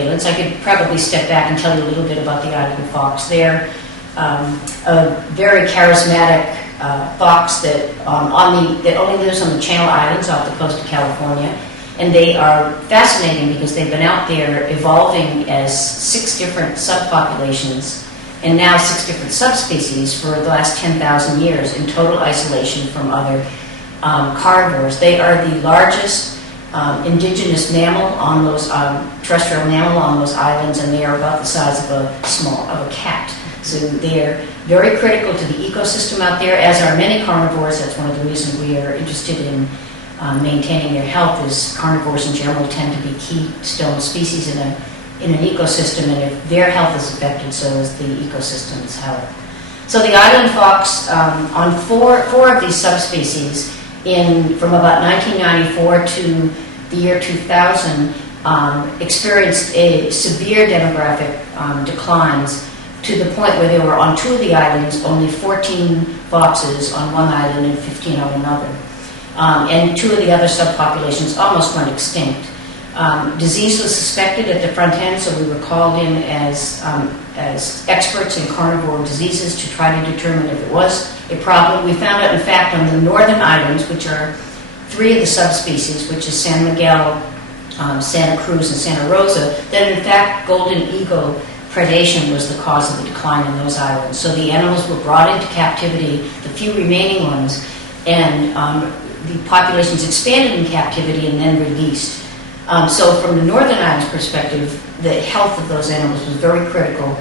surveillance. I could probably step back and tell you a little bit about the island fox. They're a very charismatic fox that only lives on the Channel Islands off the coast of California. And they are fascinating because they've been out there evolving as 6 different subpopulations and now 6 different subspecies for the last 10,000 years in total isolation from other carnivores. They are the largest indigenous mammal on those terrestrial mammal on those islands, and they are about the size of a cat. So they are very critical to the ecosystem out there, as are many carnivores. That's one of the reasons we are interested in maintaining their health. Is carnivores in general tend to be keystone species in an ecosystem, and if their health is affected, so is the ecosystem's health. So the island fox, on four of these subspecies, from about 1994 to the year 2000, experienced a severe demographic declines, to the point where there were on 2 of the islands only 14 foxes on one island and 15 on another. And 2 of the other subpopulations almost went extinct. Disease was suspected at the front end, so we were called in as experts in carnivore diseases to try to determine if it was a problem. We found out, in fact, on the northern islands, which are 3 of the subspecies, which is San Miguel, Santa Cruz, and Santa Rosa, that in fact golden eagle predation was the cause of the decline in those islands. So the animals were brought into captivity, the few remaining ones, and the populations expanded in captivity and then released. So from the Northern Islands perspective, the health of those animals was very critical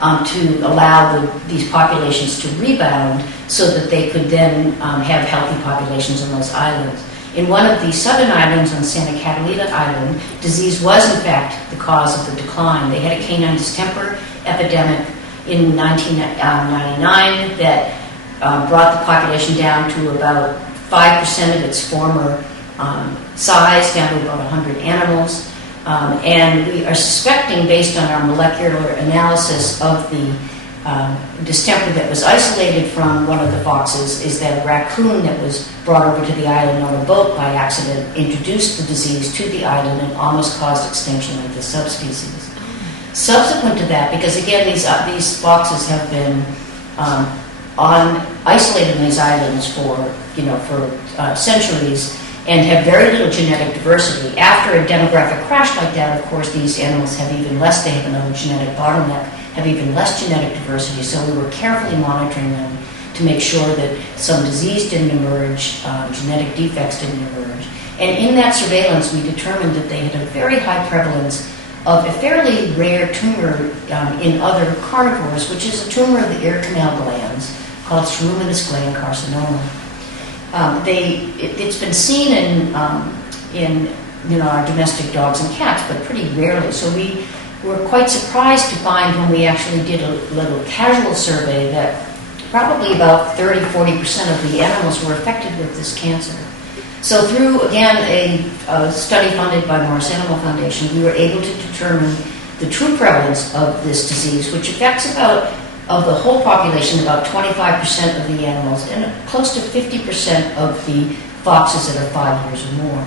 to allow these populations to rebound so that they could then have healthy populations on those islands. In one of the southern islands, on Santa Catalina Island, disease was in fact the cause of the decline. They had a canine distemper epidemic in 1999 that brought the population down to about 5% of its former size, down to about 100 animals. And we are suspecting, based on our molecular analysis of the distemper that was isolated from one of the foxes, is that a raccoon that was brought over to the island on a boat by accident introduced the disease to the island and almost caused extinction of the subspecies. Subsequent to that, because again these foxes have been isolated on these islands for centuries and have very little genetic diversity. After a demographic crash like that, of course, these animals have even less. They have another genetic bottleneck, have even less genetic diversity. So we were carefully monitoring them to make sure that some disease didn't emerge, genetic defects didn't emerge. And in that surveillance, we determined that they had a very high prevalence of a fairly rare tumor in other carnivores, which is a tumor of the ear canal glands called ceruminous gland carcinoma. It's been seen in our domestic dogs and cats, but pretty rarely. So we were quite surprised to find, when we actually did a little casual survey, that probably about 30-40% of the animals were affected with this cancer. So through, again, a study funded by Morris Animal Foundation, we were able to determine the true prevalence of this disease, which affects of the whole population, about 25% of the animals and close to 50% of the foxes that are 5 years or more.